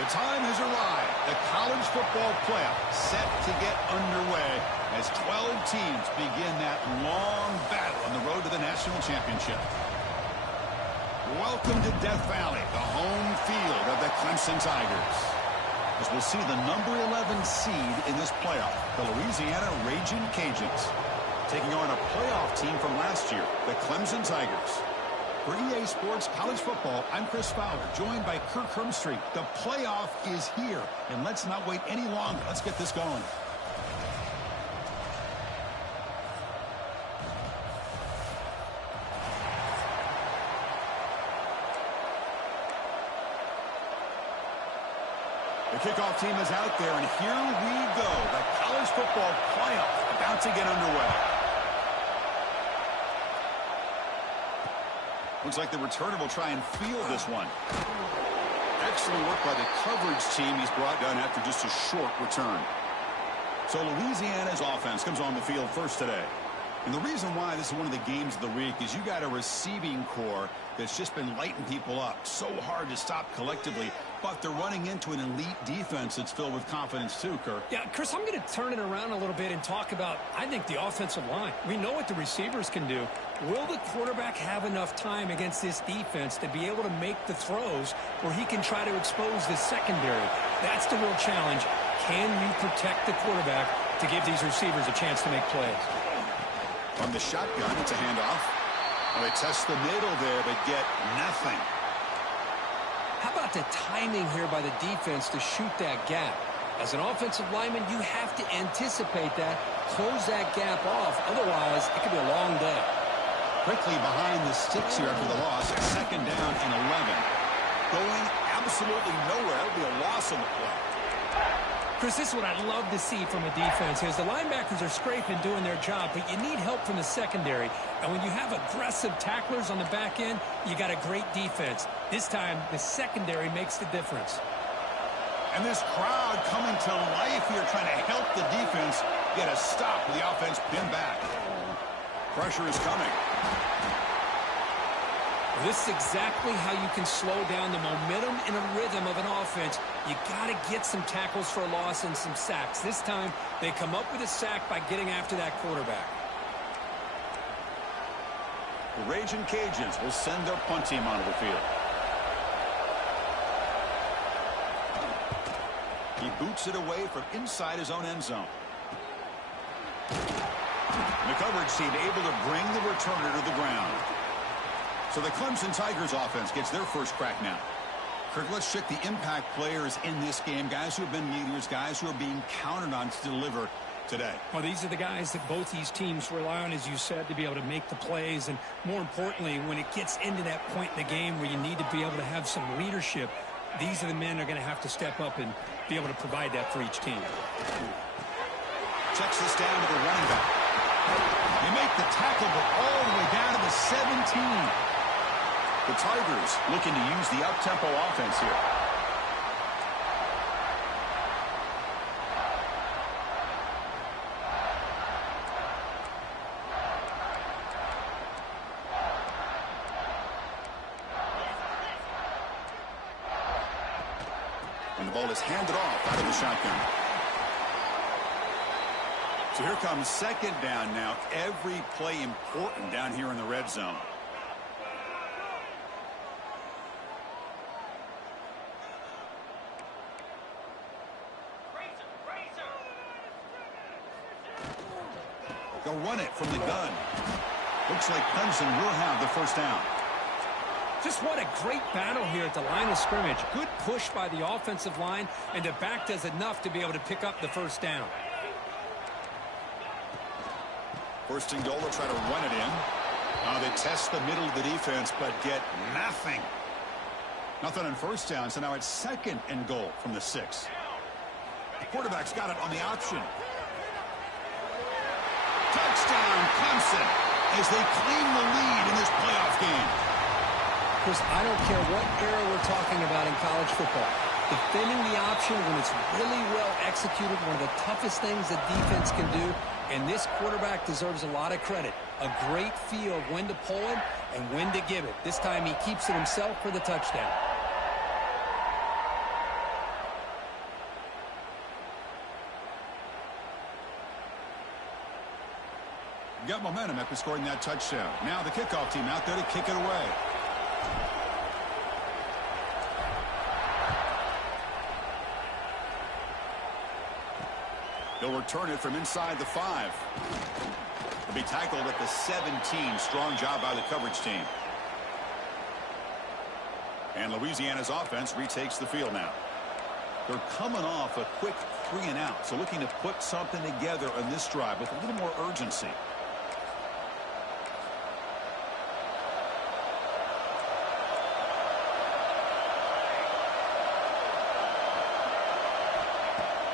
The time has arrived. The college football playoff set to get underway as 12 teams begin that long battle on the road to the national championship. Welcome to Death Valley, the home field of the Clemson Tigers. As we'll see the number 11 seed in this playoff, the Louisiana Raging Cajuns, taking on a playoff team from last year, the Clemson Tigers. For EA Sports College Football, I'm Chris Fowler, joined by Kirk Hermstreet. The playoff is here, and let's not wait any longer. Let's get this going. The kickoff team is out there, and here we go. The college football playoff about to get underway. Looks like the returner will try and field this one. Excellent work by the coverage team. He's brought down after just a short return. So Louisiana's offense comes on the field first today. And the reason why this is one of the games of the week is you got a receiving core that's just been lighting people up. So hard to stop collectively, but they're running into an elite defense that's filled with confidence too, Kirk. Yeah, Chris, I'm going to turn it around a little bit and talk about, I think, the offensive line. We know what the receivers can do. Will the quarterback have enough time against this defense to be able to make the throws where he can try to expose the secondary? That's the real challenge. Can you protect the quarterback to give these receivers a chance to make plays? From the shotgun, it's a handoff. Well, they test the middle there, but get nothing. How about the timing here by the defense to shoot that gap? As an offensive lineman, you have to anticipate that, close that gap off. Otherwise, it could be a long day. Quickly behind the sticks here after the loss. Second down and 11. Going absolutely nowhere. It'll be a loss on the play. Chris, this is what I'd love to see from a defense is the linebackers are scraping, doing their job, but you need help from the secondary. And when you have aggressive tacklers on the back end, you got a great defense. This time, the secondary makes the difference. And this crowd coming to life here, trying to help the defense get a stop with the offense pinned back. Pressure is coming. This is exactly how you can slow down the momentum and a rhythm of an offense. You got to get some tackles for a loss and some sacks. This time, they come up with a sack by getting after that quarterback. The Raging Cajuns will send their punt team onto the field. He boots it away from inside his own end zone. The coverage team able to bring the returner to the ground. So the Clemson Tigers offense gets their first crack now. Kirk, let's check the impact players in this game. Guys who have been leaders, guys who are being counted on to deliver today. Well, these are the guys that both these teams rely on, as you said, to be able to make the plays. And more importantly, when it gets into that point in the game where you need to be able to have some leadership, these are the men that are going to have to step up and be able to provide that for each team. Checks this down to the running back. They make the tackle, but all the way down to the 17. The Tigers looking to use the up-tempo offense here. And the ball is handed off out of the shotgun. So here comes second down now. Every play important down here in the red zone. They'll run it from the gun. Looks like Clemson will have the first down. Just what a great battle here at the line of scrimmage. Good push by the offensive line, and the back does enough to be able to pick up the first down. First and goal, they'll try to run it in. They test the middle of the defense, but get nothing. Nothing on first down, so now it's second and goal from the 6. The quarterback's got it on the option. Touchdown, Clemson, as they claim the lead in this playoff game. Chris, I don't care what era we're talking about in college football. Defending the option when it's really well executed, one of the toughest things that defense can do, and this quarterback deserves a lot of credit. A great feel of when to pull it and when to give it. This time he keeps it himself for the touchdown. got momentum after scoring that touchdown. Now the kickoff team out there to kick it away. He'll return it from inside the 5. He'll be tackled at the 17. Strong job by the coverage team. And Louisiana's offense retakes the field now. They're coming off a quick 3-and-out, so looking to put something together on this drive with a little more urgency.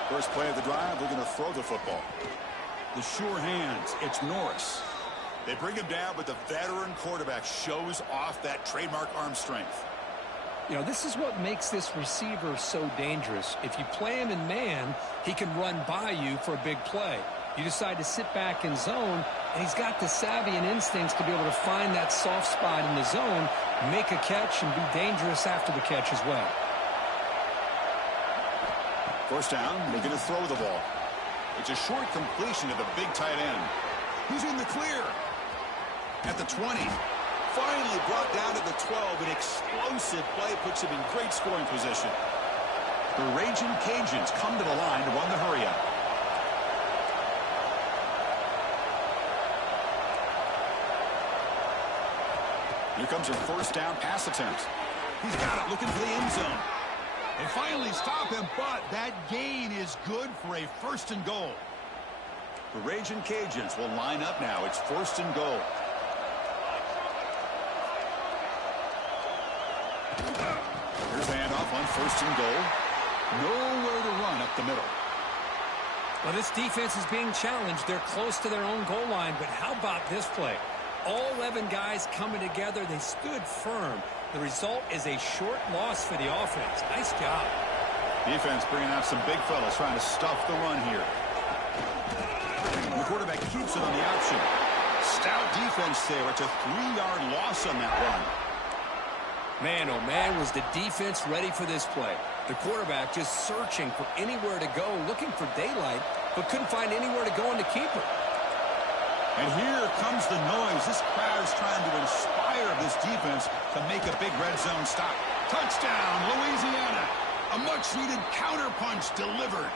First play of the drive, they're going to throw the football. The sure hands, it's Norris. They bring him down, but the veteran quarterback shows off that trademark arm strength. You know, this is what makes this receiver so dangerous. If you play him in man, he can run by you for a big play. You decide to sit back in zone, and he's got the savvy and instincts to be able to find that soft spot in the zone, make a catch, and be dangerous after the catch as well. First down, they're going to throw the ball. It's a short completion to the big tight end. He's in the clear. At the 20. Finally brought down to the 12. An explosive play puts him in great scoring position. The Raging Cajuns come to the line to run the hurry-up. Here comes a first down pass attempt. He's got it, looking for the end zone. They finally stop him, but that gain is good for a first and goal. The Raging Cajuns will line up now. It's first and goal. Here's the handoff on first and goal. Nowhere to run up the middle. Well, this defense is being challenged. They're close to their own goal line, but how about this play? All 11 guys coming together. They stood firm. The result is a short loss for the offense. Nice job. Defense bringing out some big fellas trying to stuff the run here. The quarterback keeps it on the option. Stout defense there. It's a 3-yard loss on that run. Man, oh man, was the defense ready for this play. The quarterback just searching for anywhere to go, looking for daylight, but couldn't find anywhere to go in the keeper. And here comes the noise. This crowd is trying to inspire this defense to make a big red zone stop. Touchdown, Louisiana. A much-needed counterpunch delivered.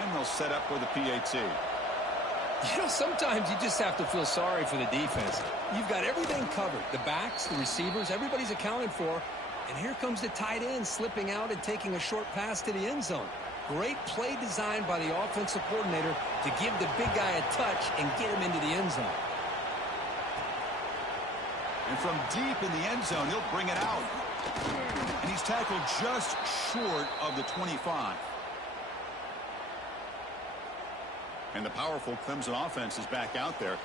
And they'll set up for the PAT. You know, sometimes you just have to feel sorry for the defense. You've got everything covered. The backs, the receivers, everybody's accounted for. And here comes the tight end slipping out and taking a short pass to the end zone. Great play design by the offensive coordinator to give the big guy a touch and get him into the end zone. And from deep in the end zone, he'll bring it out. And he's tackled just short of the 25. And the powerful Clemson offense is back out there.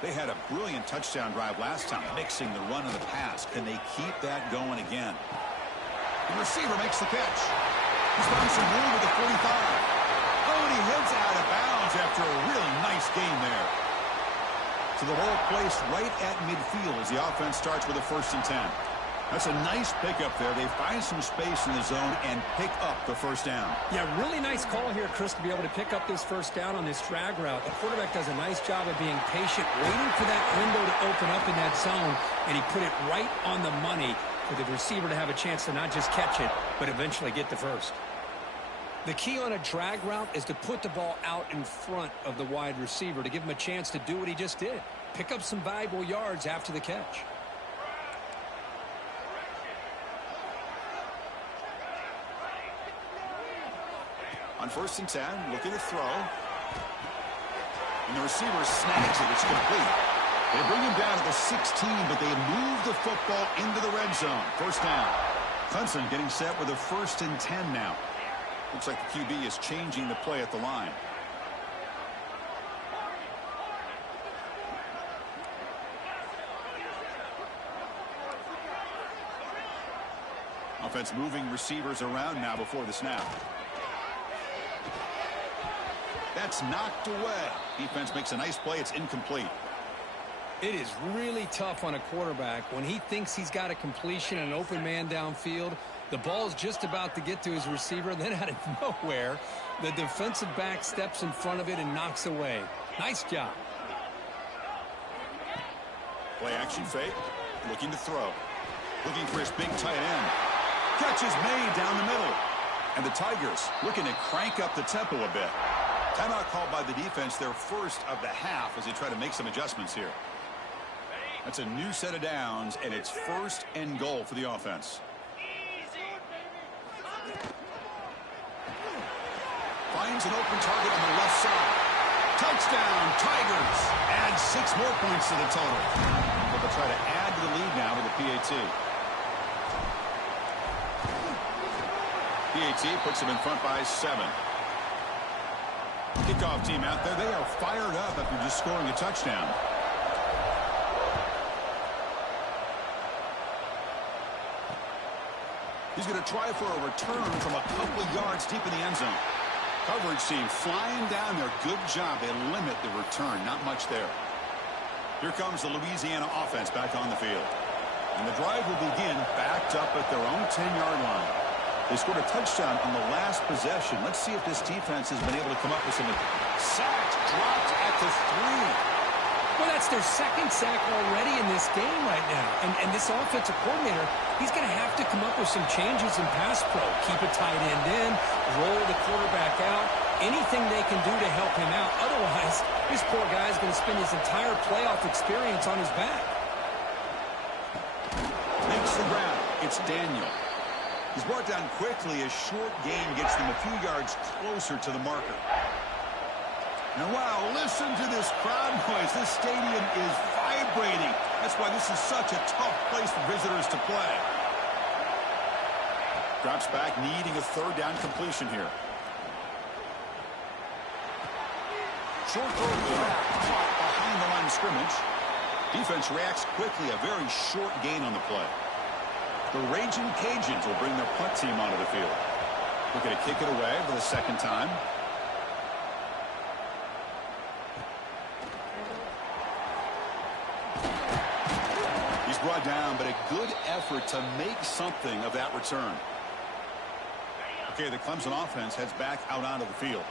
They had a brilliant touchdown drive last time, mixing the run and the pass. Can they keep that going again? The receiver makes the catch. He's found some room with the 45. Oh, and he heads out of bounds after a really nice gain there. So the ball placed right at midfield as the offense starts with a 1st and 10. That's a nice pickup there. They find some space in the zone and pick up the first down. Yeah, really nice call here, Chris, to be able to pick up this first down on this drag route. The quarterback does a nice job of being patient, waiting for that window to open up in that zone, and he put it right on the money for the receiver to have a chance to not just catch it, but eventually get the first. The key on a drag route is to put the ball out in front of the wide receiver to give him a chance to do what he just did. Pick up some valuable yards after the catch. On 1st and 10, looking to throw. And the receiver snags it. It's complete. They bring him down to the 16, but they move the football into the red zone. First down. Clemson getting set with a 1st and 10 now. Looks like the QB is changing the play at the line. Offense moving receivers around now before the snap. That's knocked away. Defense makes a nice play. It's incomplete. It is really tough on a quarterback when he thinks he's got a completion and an open man downfield. The ball's just about to get to his receiver. Then out of nowhere, the defensive back steps in front of it and knocks away. Nice job. Play action fake. Looking to throw. Looking for his big tight end. Catch is made down the middle. And the Tigers looking to crank up the tempo a bit. Timeout called by the defense, their first of the half, as they try to make some adjustments here. That's a new set of downs, and it's 1st and goal for the offense. Finds an open target on the left side. Touchdown, Tigers. Add 6 more points to the total. But they'll try to add to the lead now with the PAT. PAT puts them in front by 7. Kickoff team out there. They are fired up after just scoring a touchdown. He's going to try for a return from a couple of yards deep in the end zone. Coverage team flying down there. Good job. They limit the return. Not much there. Here comes the Louisiana offense back on the field. And the drive will begin backed up at their own 10-yard line. They scored a touchdown on the last possession. Let's see if this defense has been able to come up with some sacks. Dropped at the 3. Well, that's their 2nd sack already in this game right now. And this offensive coordinator, he's going to have to come up with some changes in pass pro. Keep a tight end in, roll the quarterback out, anything they can do to help him out. Otherwise, this poor guy is going to spend his entire playoff experience on his back. Makes the grab. It's Daniel. He's brought down quickly. A short gain gets them a few yards closer to the marker. Now, wow, listen to this crowd noise. This stadium is vibrating. That's why this is such a tough place for visitors to play. Drops back, needing a 3rd down completion here. Short throw back, caught behind the line of scrimmage. Defense reacts quickly. A very short gain on the play. The Raging Cajuns will bring their punt team onto the field. Looking to kick it away for the 2nd time. Brought down, but a good effort to make something of that return. Okay, the Clemson offense heads back out onto the field.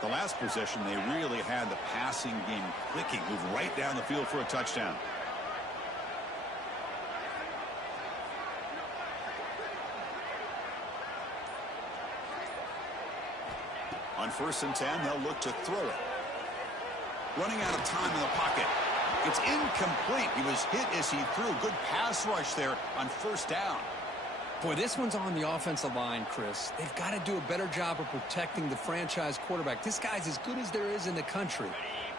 The last possession, they really had the passing game clicking. Moved right down the field for a touchdown. On 1st and 10, they'll look to throw it. Running out of time in the pocket. It's incomplete. He was hit as he threw. Good pass rush there on 1st down. Boy, this one's on the offensive line, Chris. They've got to do a better job of protecting the franchise quarterback. This guy's as good as there is in the country,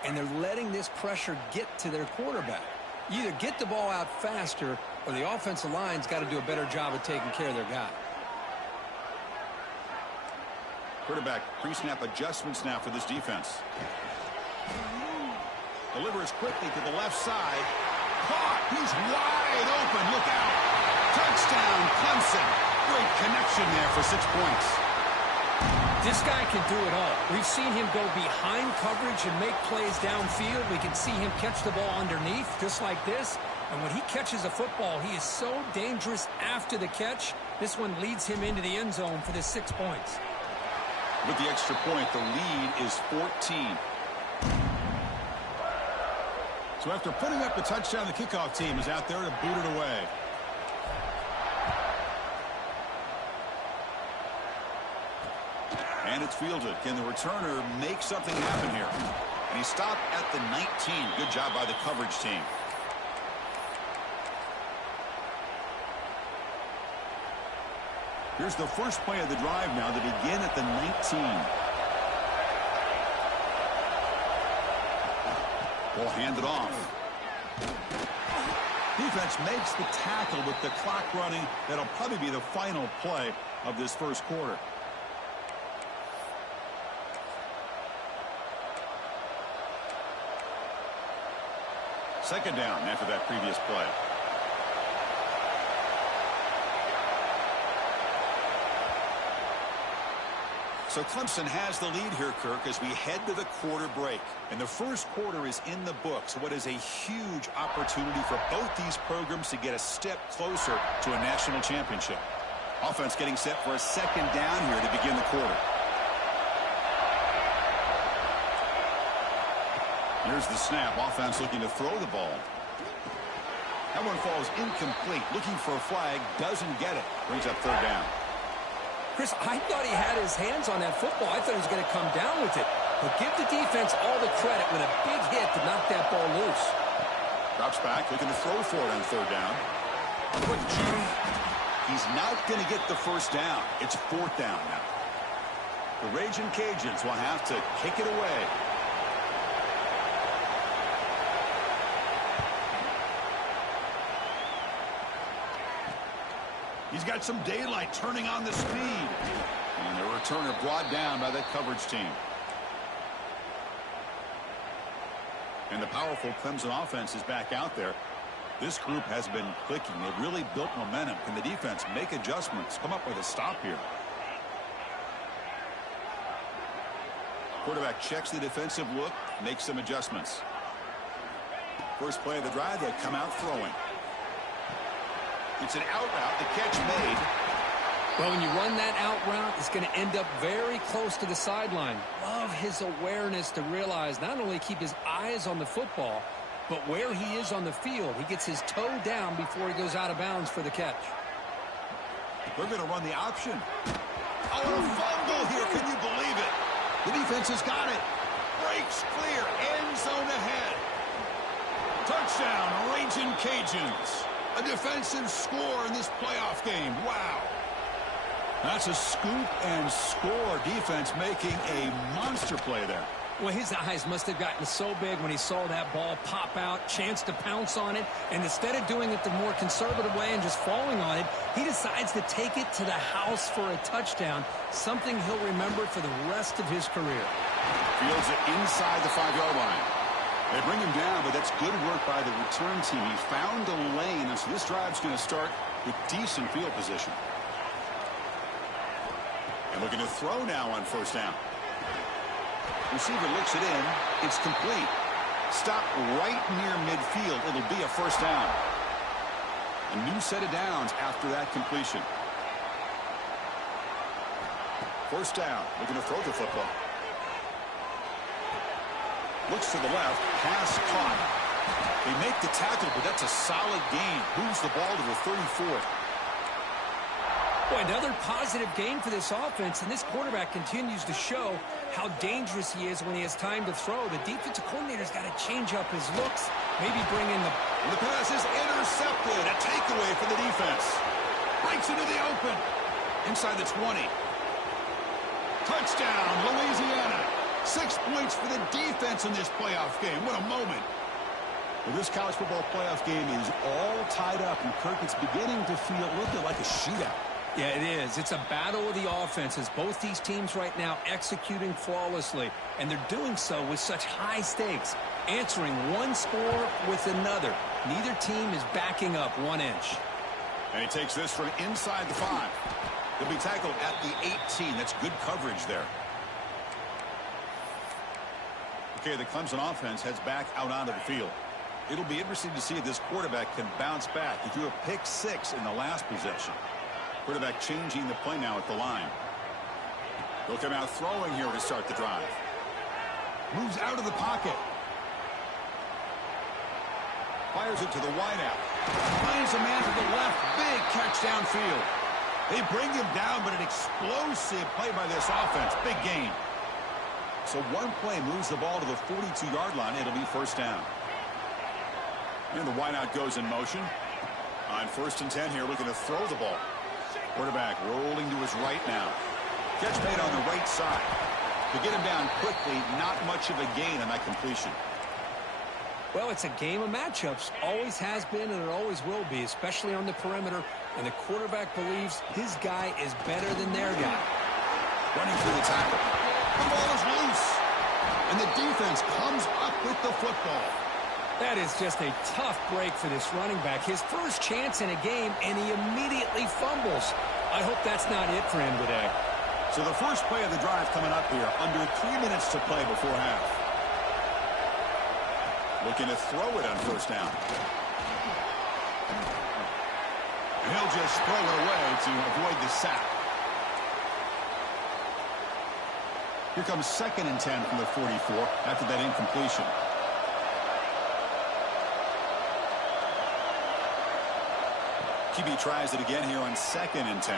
and they're letting this pressure get to their quarterback. You either get the ball out faster, or the offensive line's got to do a better job of taking care of their guy. Quarterback pre-snap adjustments now for this defense. Delivers quickly to the left side. Caught. He's wide open. Look out. Touchdown, Clemson. Great connection there for 6 points. This guy can do it all. We've seen him go behind coverage and make plays downfield. We can see him catch the ball underneath, just like this. And when he catches a football, he is so dangerous after the catch. This one leads him into the end zone for the 6 points. With the extra point, the lead is 14. So after putting up the touchdown, the kickoff team is out there to boot it away. And it's fielded. Can the returner make something happen here? And he stopped at the 19. Good job by the coverage team. Here's the first play of the drive now. They begin at the 19. Ball handed off. Defense makes the tackle with the clock running. That'll probably be the final play of this 1st quarter. Second down after that previous play. So Clemson has the lead here, Kirk, as we head to the quarter break. And the 1st quarter is in the books. What is a huge opportunity for both these programs to get a step closer to a national championship. Offense getting set for a 2nd down here to begin the quarter. Here's the snap. Offense looking to throw the ball. That one falls incomplete. Looking for a flag. Doesn't get it. Brings up third down. Chris, I thought he had his hands on that football. I thought he was going to come down with it. But give the defense all the credit with a big hit to knock that ball loose. Drops back, looking to throw for it on third down. Quick jump. He's not going to get the first down. It's fourth down now. The Raging Cajuns will have to kick it away. He's got some daylight turning on the speed. And the returner brought down by that coverage team. And the powerful Clemson offense is back out there. This group has been clicking. They've really built momentum. Can the defense make adjustments? Come up with a stop here. Quarterback checks the defensive look, makes some adjustments. First play of the drive, they come out throwing. It's an out route. The catch made. Well, when you run that out route, it's going to end up very close to the sideline. Love his awareness to realize not only keep his eyes on the football, but where he is on the field. He gets his toe down before he goes out of bounds for the catch. We're going to run the option. Oh, a fumble here. Can you believe it? The defense has got it. Breaks clear. End zone ahead. Touchdown, Raging Cajuns. A defensive score in this playoff game. Wow. That's a scoop and score. Defense making a monster play there. Well, his eyes must have gotten so big when he saw that ball pop out, chance to pounce on it, and instead of doing it the more conservative way and just falling on it, he decides to take it to the house for a touchdown, something he'll remember for the rest of his career. Fields it inside the 5-yard line. They bring him down, but that's good work by the return team. He found a lane, and so this drive's going to start with decent field position. And looking to throw now on first down. Receiver looks it in. It's complete. Stop right near midfield. It'll be a first down. A new set of downs after that completion. First down. Looking to throw the football. Looks to the left. Pass caught. They make the tackle, but that's a solid gain. Moves the ball to the 34. Boy, another positive gain for this offense, and this quarterback continues to show how dangerous he is when he has time to throw. The defensive coordinator's got to change up his looks, maybe bring in the... And the pass is intercepted. A takeaway for the defense. Breaks into the open. Inside the 20. Touchdown, Louisiana. 6 points for the defense in this playoff game. What a moment. Well, this college football playoff game is all tied up, and Kirk, it's beginning to feel a little bit like a shootout. Yeah, it is. It's a battle of the offenses. Both these teams right now executing flawlessly, and they're doing so with such high stakes, answering one score with another. Neither team is backing up 1 inch. And he takes this from inside the 5. He'll be tackled at the 18. That's good coverage there. Okay, the Clemson offense heads back out onto the field. It'll be interesting to see if this quarterback can bounce back. He threw a pick 6 in the last possession. Quarterback changing the play now at the line. He'll come out throwing here to start the drive. Moves out of the pocket. Fires it to the wideout. Finds a man to the left. Big catch downfield. They bring him down, but an explosive play by this offense. Big gain. So one play moves the ball to the 42-yard line. It'll be first down. And the wideout goes in motion. On 1st and 10 here, looking to throw the ball. Quarterback rolling to his right now. Catch made on the right side. To get him down quickly, not much of a gain on that completion. Well, it's a game of matchups. Always has been, and it always will be, especially on the perimeter. And the quarterback believes his guy is better than their guy. Running through the tackle. The ball is loose. And the defense comes up with the football. That is just a tough break for this running back. His first chance in a game, and he immediately fumbles. I hope that's not it for him today. So the first play of the drive coming up here. Under 3 minutes to play before half. Looking to throw it on first down. And he'll just throw it away to avoid the sack. Here comes 2nd and 10 from the 44 after that incompletion. QB tries it again here on 2nd and 10.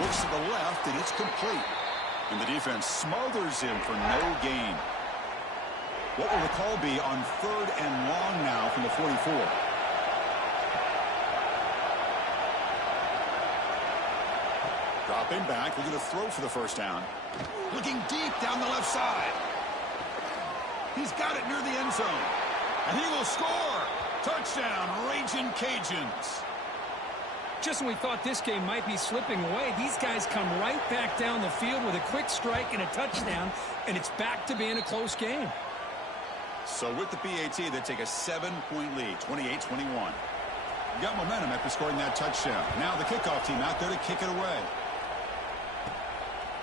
Looks to the left, and it's complete. And the defense smothers him for no gain. What will the call be on 3rd and long now from the 44? Dropping back, looking to throw for the first down. Looking deep down the left side. He's got it near the end zone. And he will score. Touchdown, Raging Cajuns. Just when we thought this game might be slipping away, these guys come right back down the field with a quick strike and a touchdown, and it's back to being a close game. So with the PAT, they take a 7-point lead, 28-21. Got momentum after scoring that touchdown. Now the kickoff team out there to kick it away.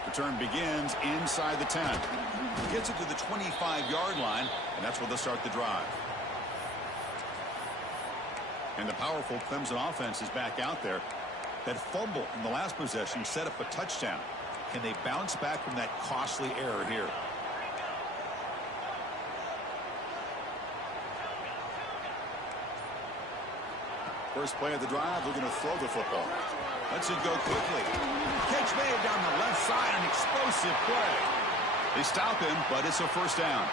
Return begins inside the 10. Gets it to the 25-yard line, and that's where they'll start the drive. And the powerful Clemson offense is back out there. That fumble in the last possession set up a touchdown. Can they bounce back from that costly error here? First play of the drive, looking to throw the football. Lets it go quickly. Catch made down the left side, an explosive play. They stop him, but it's a first down.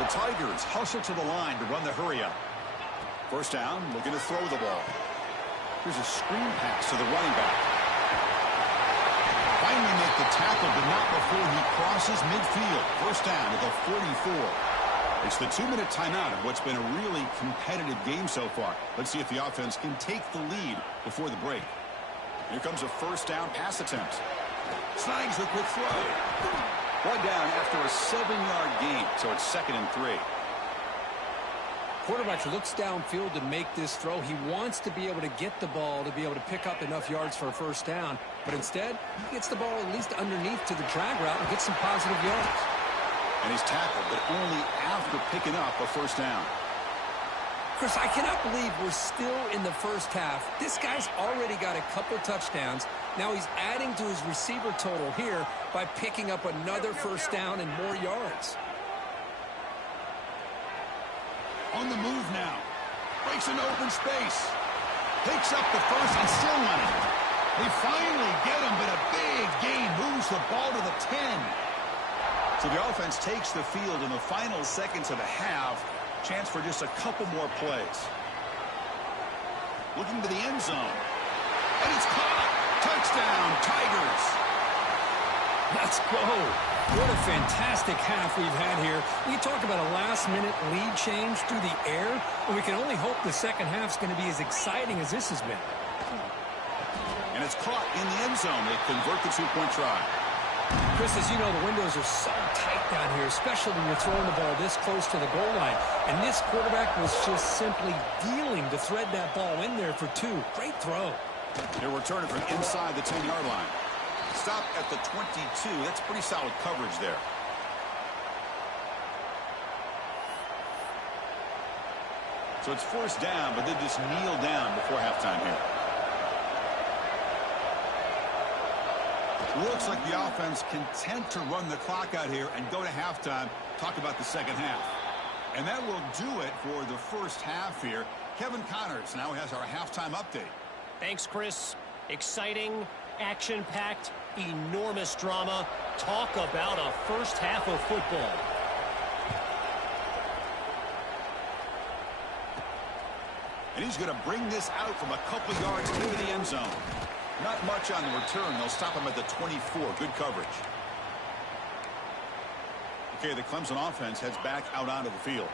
The Tigers hustle to the line to run the hurry-up. First down, looking to throw the ball. Here's a screen pass to the running back. Finally make the tackle, but not before he crosses midfield. First down at the 44. It's the 2-minute timeout of what's been a really competitive game so far. Let's see if the offense can take the lead before the break. Here comes a first down pass attempt. Snags the quick throw. One down after a 7-yard gain, so it's 2nd and 3. Quarterback looks downfield to make this throw. He wants to be able to get the ball to be able to pick up enough yards for a first down. But instead, he gets the ball at least underneath to the drag route and gets some positive yards. And he's tackled, but only after picking up a first down. Chris, I cannot believe we're still in the first half. This guy's already got a couple touchdowns. Now he's adding to his receiver total here by picking up another first down and more yards. On the move now. Breaks into open space. Picks up the first and still running. They finally get him, but a big gain moves the ball to the 10. So the offense takes the field in the final seconds of the half. Chance for just a couple more plays. Looking to the end zone. And it's caught. Touchdown, Tigers. Let's go. What a fantastic half we've had here. We talk about a last-minute lead change through the air, and we can only hope the second half's going to be as exciting as this has been. And it's caught in the end zone. They convert the two-point try. Chris, as you know, the windows are so tight down here, especially when you're throwing the ball this close to the goal line. And this quarterback was just simply dealing to thread that ball in there for two. Great throw. They'll return it from inside the 10-yard line. Stop at the 22. That's pretty solid coverage there. So it's first down, but they just kneel down before halftime here. Looks like the offense content to run the clock out here and go to halftime. Talk about the second half. And that will do it for the first half here. Kevin Connors now has our halftime update. Thanks, Chris. Exciting, action-packed, enormous drama. Talk about a first half of football. And he's going to bring this out from a couple yards into the end zone. Not much on the return. They'll stop him at the 24. Good coverage. Okay, the Clemson offense heads back out onto the field.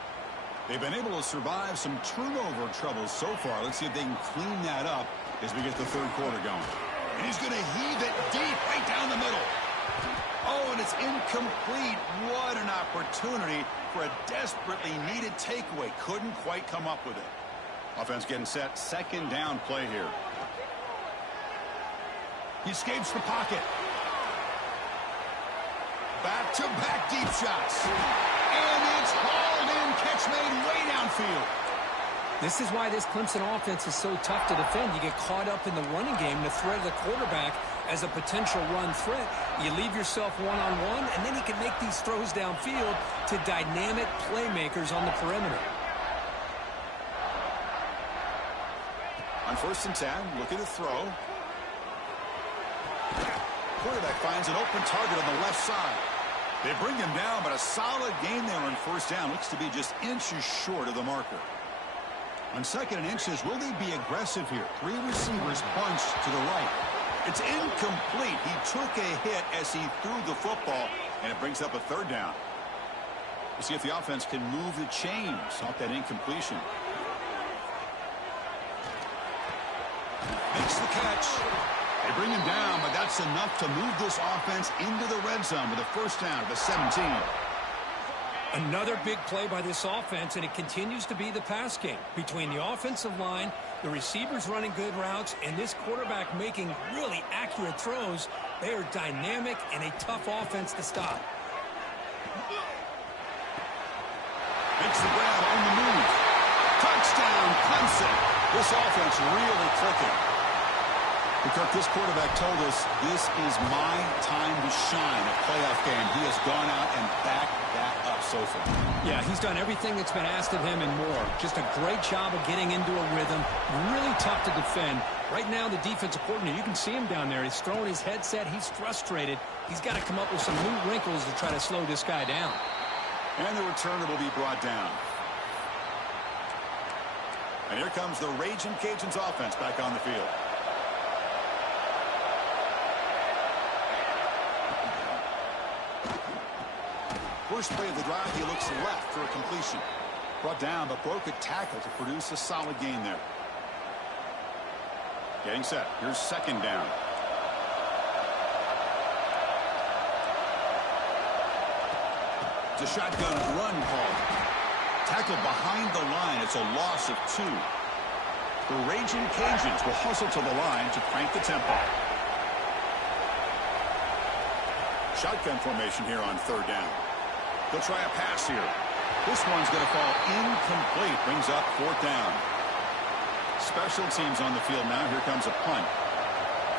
They've been able to survive some turnover troubles so far. Let's see if they can clean that up as we get the third quarter going. And he's going to heave it deep right down the middle. Oh, and it's incomplete. What an opportunity for a desperately needed takeaway. Couldn't quite come up with it. Offense getting set. Second down play here. He escapes the pocket. Back-to-back deep shots. And it's hauled in. Catch made way downfield. This is why this Clemson offense is so tough to defend. You get caught up in the running game to thread the quarterback as a potential run threat. You leave yourself one-on-one, and then he can make these throws downfield to dynamic playmakers on the perimeter. On 1st and 10, looking to throw. Quarterback finds an open target on the left side. They bring him down, but a solid gain there on 1st down. Looks to be just inches short of the marker. On 2nd and inches, will they be aggressive here? 3 receivers bunched to the right. It's incomplete. He took a hit as he threw the football, and it brings up a 3rd down. We'll see if the offense can move the chains off that incompletion. Makes the catch. They bring him down, but that's enough to move this offense into the red zone with a 1st down at the 17. Another big play by this offense, and it continues to be the pass game. Between the offensive line, the receivers running good routes, and this quarterback making really accurate throws, they are dynamic and a tough offense to stop. Makes the grab on the move. Touchdown, Clemson. This offense really clicking. Because this quarterback told us this is my time to shine, a playoff game. He has gone out and backed that up so far. Yeah, he's done everything that's been asked of him and more. Just a great job of getting into a rhythm. Really tough to defend. Right now, the defensive coordinator, you can see him down there. He's throwing his headset. He's frustrated. He's got to come up with some new wrinkles to try to slow this guy down. And the returner will be brought down. And here comes the Raging Cajuns offense back on the field. First play of the drive, he looks left for a completion. Brought down, but broke a tackle to produce a solid gain there. Getting set. Here's 2nd down. It's a shotgun run call. Tackled behind the line. It's a loss of 2. The Raging Cajuns will hustle to the line to crank the tempo. Shotgun formation here on 3rd down. They'll try a pass here. This one's going to fall incomplete. Brings up 4th down. Special teams on the field now. Here comes a punt.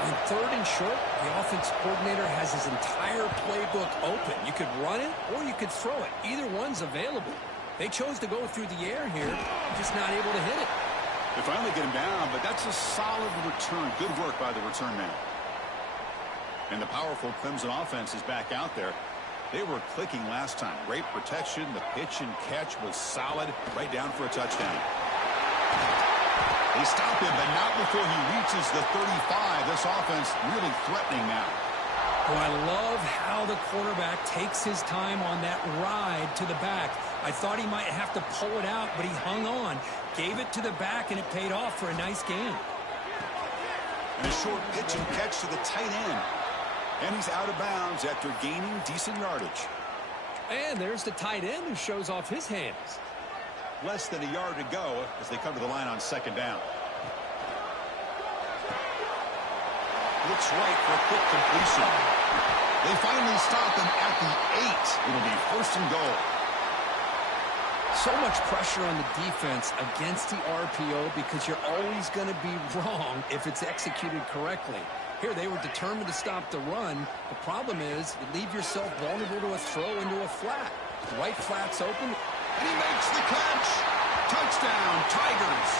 On 3rd and short, the offense coordinator has his entire playbook open. You could run it or you could throw it. Either one's available. They chose to go through the air here, just not able to hit it. They finally get him down, but that's a solid return. Good work by the return man. And the powerful Clemson offense is back out there. They were clicking last time. Great protection. The pitch and catch was solid. Right down for a touchdown. They stop him, but not before he reaches the 35. This offense really threatening now. Oh, I love how the quarterback takes his time on that ride to the back. I thought he might have to pull it out, but he hung on. Gave it to the back, and it paid off for a nice gain. And a short pitch and catch to the tight end. And he's out of bounds after gaining decent yardage. And there's the tight end who shows off his hands. Less than a yard to go as they come to the line on 2nd down. Looks right for a quick completion. They finally stop him at the 8. It'll be 1st and goal. So much pressure on the defense against the RPO because you're always going to be wrong if it's executed correctly. Here, they were determined to stop the run. The problem is you leave yourself vulnerable to a throw into a flat. The right flat's open. And he makes the catch. Touchdown, Tigers.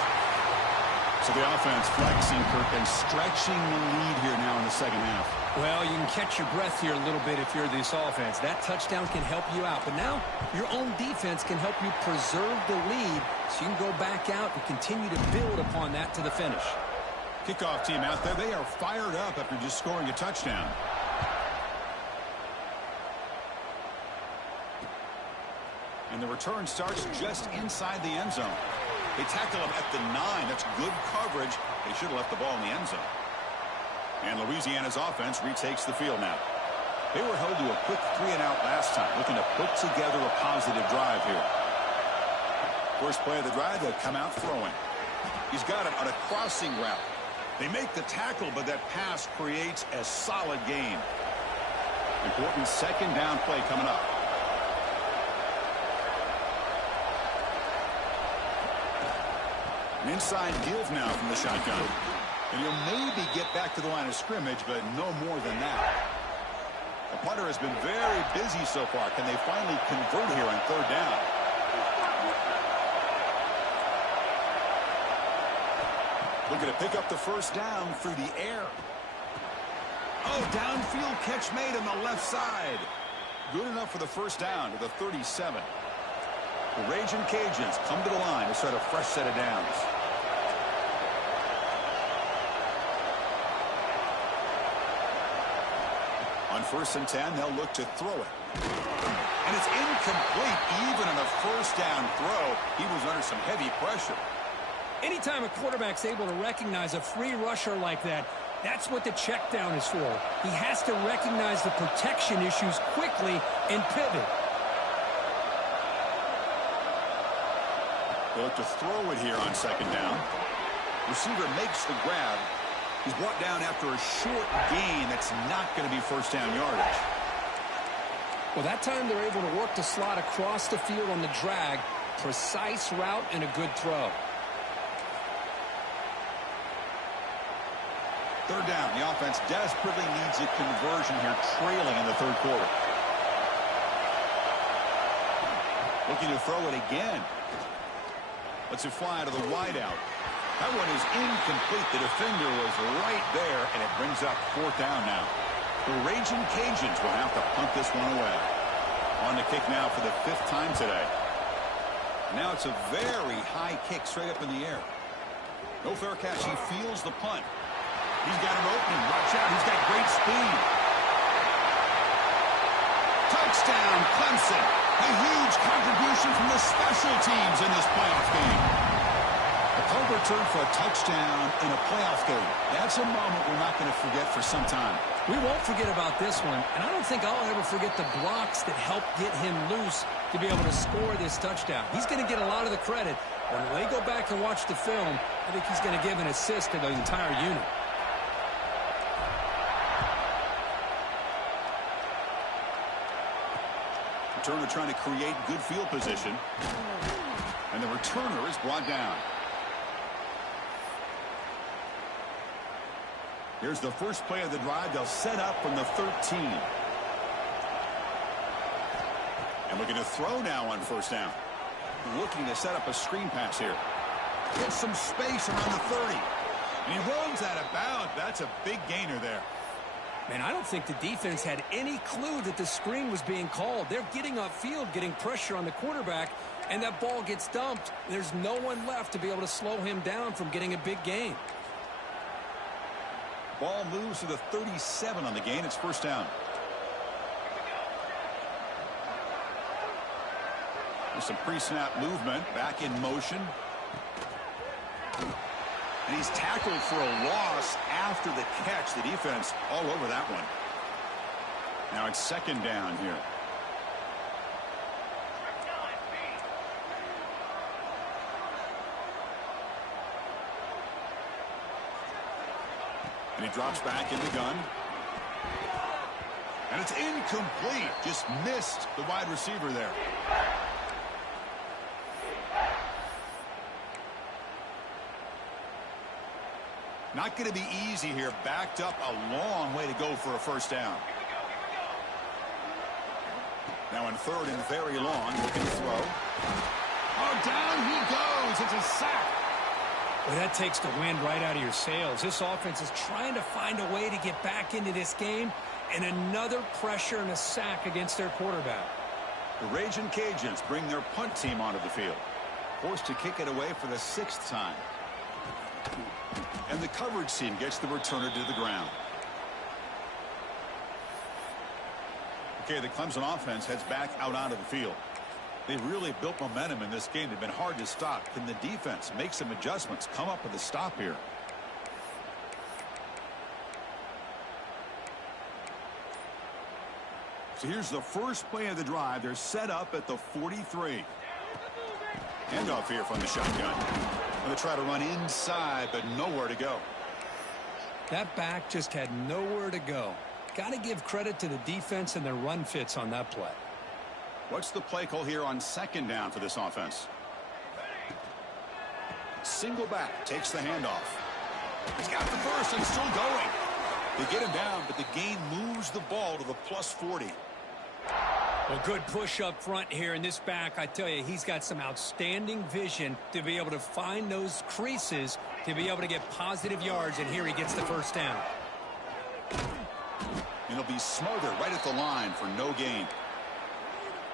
So the offense flexing, Kirk, and stretching the lead here now in the 2nd half. Well, you can catch your breath here a little bit if you're this offense. That touchdown can help you out. But now your own defense can help you preserve the lead so you can go back out and continue to build upon that to the finish. Kickoff team out there. They are fired up after just scoring a touchdown. And the return starts just inside the end zone. They tackle him at the 9. That's good coverage. They should have left the ball in the end zone. And Louisiana's offense retakes the field now. They were held to a quick 3-and-out last time, looking to put together a positive drive here. First play of the drive, they'll come out throwing. He's got it on a crossing route. They make the tackle, but that pass creates a solid gain. Important 2nd down play coming up. An inside give now from the shotgun. And he'll maybe get back to the line of scrimmage, but no more than that. The punter has been very busy so far. Can they finally convert here on 3rd down? Looking to pick up the first down through the air. Oh, downfield catch made on the left side. Good enough for the first down to the 37. The Raging Cajuns come to the line to set a fresh set of downs. On 1st and 10, they'll look to throw it. And it's incomplete. Even on a first down throw, he was under some heavy pressure. Anytime a quarterback's able to recognize a free rusher like that, that's what the check down is for. He has to recognize the protection issues quickly and pivot. They look to throw it here on 2nd down. Receiver makes the grab. He's brought down after a short gain that's not going to be first down yardage. Well, that time they're able to work the slot across the field on the drag. Precise route and a good throw. 3rd down. The offense desperately needs a conversion here, trailing in the 3rd quarter. Looking to throw it again. Lets it fly to the wideout. That one is incomplete. The defender was right there, and it brings up 4th down now. The Raging Cajuns will have to punt this one away. On the kick now for the 5th time today. Now it's a very high kick straight up in the air. No fair catch. He feels the punt. He's got an opening. Watch out. He's got great speed. Touchdown, Clemson. A huge contribution from the special teams in this playoff game. A punt return for a touchdown in a playoff game. That's a moment we're not going to forget for some time. We won't forget about this one, and I don't think I'll ever forget the blocks that helped get him loose to be able to score this touchdown. He's going to get a lot of the credit. When they go back and watch the film, I think he's going to give an assist to the entire unit. Returner trying to create good field position. And the returner is brought down. Here's the first play of the drive. They'll set up from the 13. And looking to throw now on 1st down. Looking to set up a screen pass here. Gets some space around the 30. And he runs out of bounds. That's a big gainer there. Man, I don't think the defense had any clue that the screen was being called. They're getting upfield, getting pressure on the quarterback, and that ball gets dumped. There's no one left to be able to slow him down from getting a big gain. Ball moves to the 37 on the gain. It's 1st down. There's some pre-snap movement. Back in motion. And he's tackled for a loss after the catch. The defense all over that one. Now it's 2nd down here. And he drops back in the gun. And it's incomplete. Just missed the wide receiver there. Not going to be easy here. Backed up a long way to go for a 1st down. Now in 3rd and very long, looking to throw. Oh, down he goes. It's a sack. Well, that takes the wind right out of your sails. This offense is trying to find a way to get back into this game, and another pressure and a sack against their quarterback. The Raging Cajuns bring their punt team onto the field. Forced to kick it away for the 6th time. And the coverage team gets the returner to the ground. Okay, the Clemson offense heads back out onto the field. They've really built momentum in this game. They've been hard to stop. Can the defense make some adjustments, come up with a stop here? So here's the first play of the drive. They're set up at the 43. Handoff here from the shotgun. Going to try to run inside, but nowhere to go. That back just had nowhere to go. Got to give credit to the defense and their run fits on that play. What's the play call here on 2nd down for this offense? Single back, takes the handoff. He's got the first and still going. They get him down, but the gain moves the ball to the +40. Well, good push up front here in this back. I tell you, he's got some outstanding vision to be able to find those creases to be able to get positive yards, and here he gets the first down. And he'll be smothered right at the line for no gain.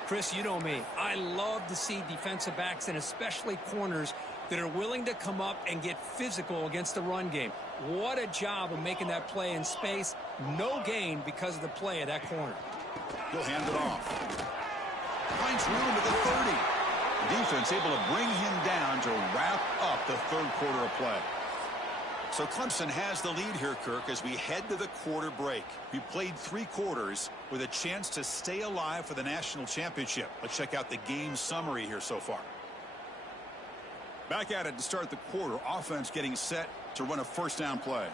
Chris, you know me. I love to see defensive backs and especially corners that are willing to come up and get physical against the run game. What a job of making that play in space. No gain because of the play of that corner. He'll hand it off. Finds room at the 30. The defense able to bring him down to wrap up the third quarter of play. So Clemson has the lead here, Kirk, as we head to the quarter break. We played 3 quarters with a chance to stay alive for the national championship. Let's check out the game summary here so far. Back at it to start the quarter. Offense getting set to run a first down play.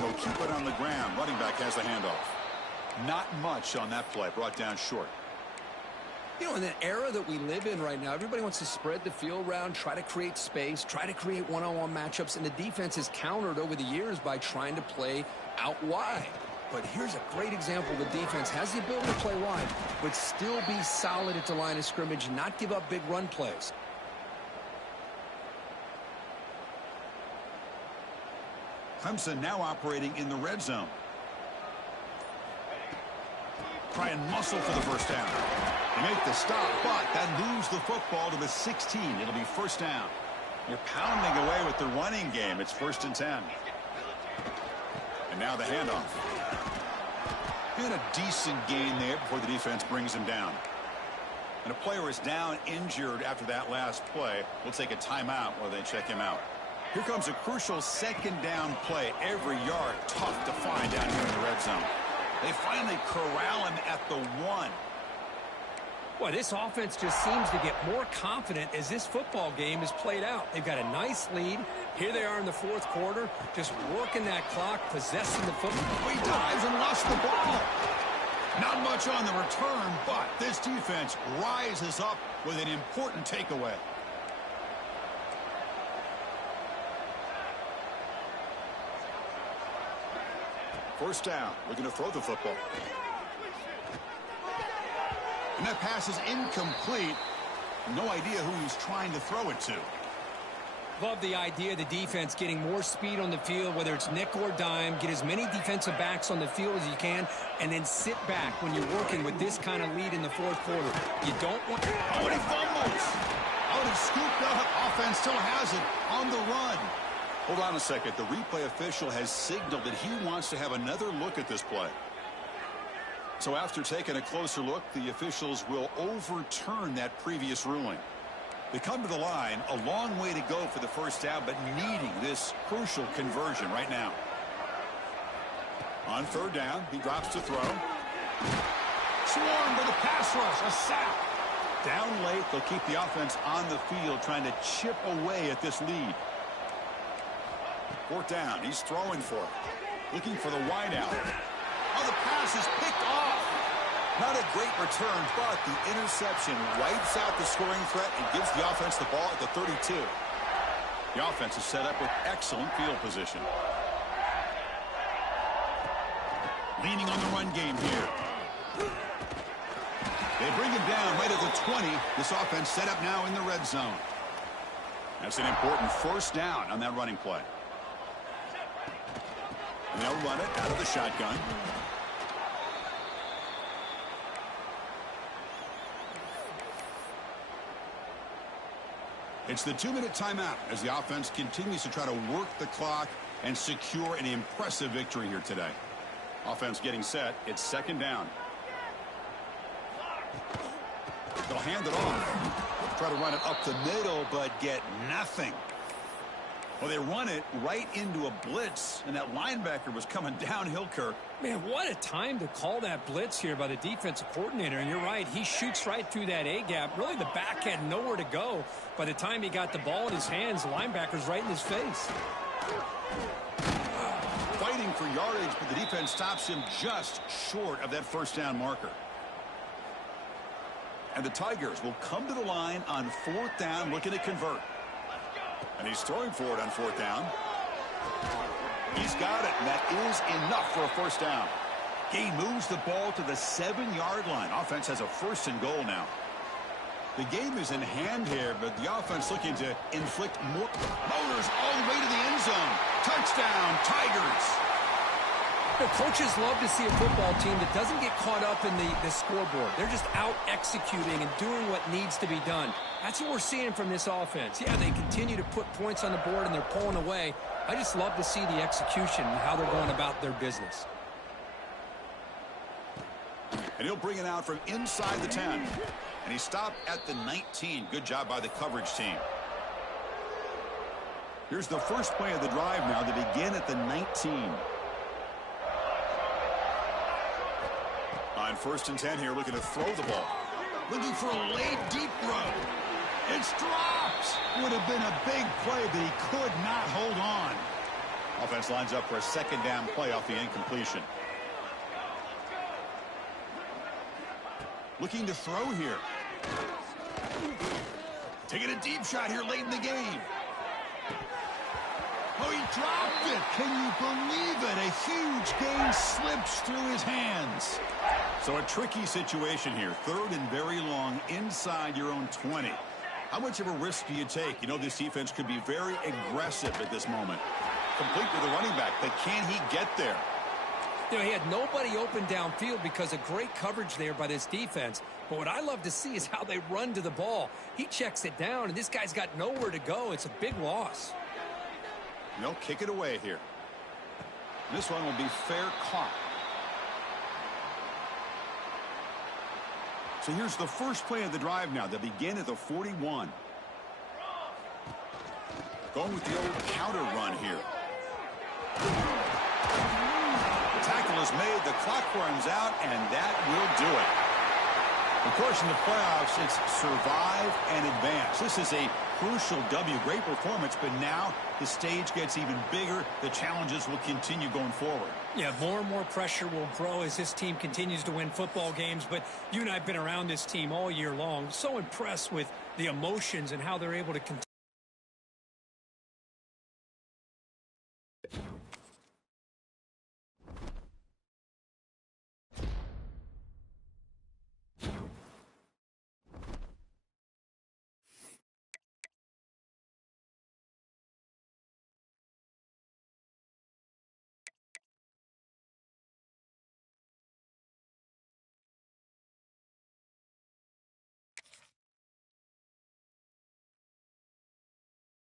They'll keep it on the ground. Running back has the handoff. Not much on that play. Brought down short. You know, in the era that we live in right now, everybody wants to spread the field around, try to create space, try to create one-on-one matchups, and the defense has countered over the years by trying to play out wide. But here's a great example. The defense has the ability to play wide, but still be solid at the line of scrimmage, not give up big run plays. Clemson now operating in the red zone. Try and muscle for the first down. They make the stop, but that moves the football to the 16. It'll be first down. You're pounding away with the running game. It's 1st and 10. And now the handoff. And a decent gain there before the defense brings him down. And a player is down injured after that last play. We'll take a timeout while they check him out. Here comes a crucial second down play. Every yard tough to find down here in the red zone. They finally corral him at the 1. Boy, this offense just seems to get more confident as this football game is played out. They've got a nice lead. Here they are in the 4th quarter, just working that clock, possessing the football. He dives and lost the ball. Not much on the return, but this defense rises up with an important takeaway. First down, looking to throw the football. And that pass is incomplete. No idea who he's trying to throw it to. Love the idea of the defense getting more speed on the field, whether it's nickel or dime, get as many defensive backs on the field as you can, and then sit back when you're working with this kind of lead in the 4th quarter. You don't want... Oh, and he fumbles! Out and scooped up. Offense still has it on the run. Hold on a second. The replay official has signaled that he wants to have another look at this play. So after taking a closer look, the officials will overturn that previous ruling. They come to the line, a long way to go for the first down, but needing this crucial conversion right now. On 3rd down, he drops to throw. Swarmed by the pass rush, a sack. Down late, they'll keep the offense on the field, trying to chip away at this lead. 4th down, he's throwing for it. Looking for the wideout. Oh, the pass is picked off. Not a great return, but the interception wipes out the scoring threat and gives the offense the ball at the 32. The offense is set up with excellent field position. Leaning on the run game here. They bring him down right at the 20. This offense set up now in the red zone. That's an important first down on that running play. And they'll run it out of the shotgun. It's the 2-minute timeout as the offense continues to try to work the clock and secure an impressive victory here today. Offense getting set. It's 2nd down. They'll hand it off. Try to run it up the middle, but get nothing. Well, they run it right into a blitz, and that linebacker was coming downhill, Kirk. Man, what a time to call that blitz here by the defensive coordinator. And you're right, he shoots right through that A-gap. Really, the back had nowhere to go. By the time he got the ball in his hands, the linebacker's right in his face. Fighting for yardage, but the defense stops him just short of that first down marker. And the Tigers will come to the line on 4th down, looking to convert. And he's throwing for it on 4th down. He's got it, and that is enough for a first down. He moves the ball to the 7-yard line. Offense has a 1st and goal now. The game is in hand here, but the offense looking to inflict more. Motors all the way to the end zone. Touchdown, Tigers. The coaches love to see a football team that doesn't get caught up in the scoreboard. They're just out executing and doing what needs to be done. That's what we're seeing from this offense. Yeah, they continue to put points on the board and they're pulling away. I just love to see the execution and how they're going about their business. And he'll bring it out from inside the 10. And he stopped at the 19. Good job by the coverage team. Here's the first play of the drive now. They begin at the 19. On 1st and 10 here, looking to throw the ball. Looking for a late deep throw. It's dropped. Would have been a big play, but he could not hold on. Offense lines up for a 2nd down play off the incompletion. Looking to throw here. Taking a deep shot here late in the game. Oh, he dropped it. Can you believe it? A huge gain slips through his hands. So a tricky situation here. 3rd and very long inside your own 20. How much of a risk do you take? You know, this defense could be very aggressive at this moment. Complete with the running back, but can he get there? You know, he had nobody open downfield because of great coverage there by this defense. But what I love to see is how they run to the ball. He checks it down, and this guy's got nowhere to go. It's a big loss. And they'll kick it away here. This one will be fair caught. So here's the first play of the drive now. They begin at the 41. Going with the old counter run here. The tackle is made. The clock runs out, and that will do it. Of course, in the playoffs, it's survive and advance. This is a crucial W. Great performance, but now the stage gets even bigger. The challenges will continue going forward. Yeah, more and more pressure will grow as this team continues to win football games. But you and I have been around this team all year long. So impressed with the emotions and how they're able to continue.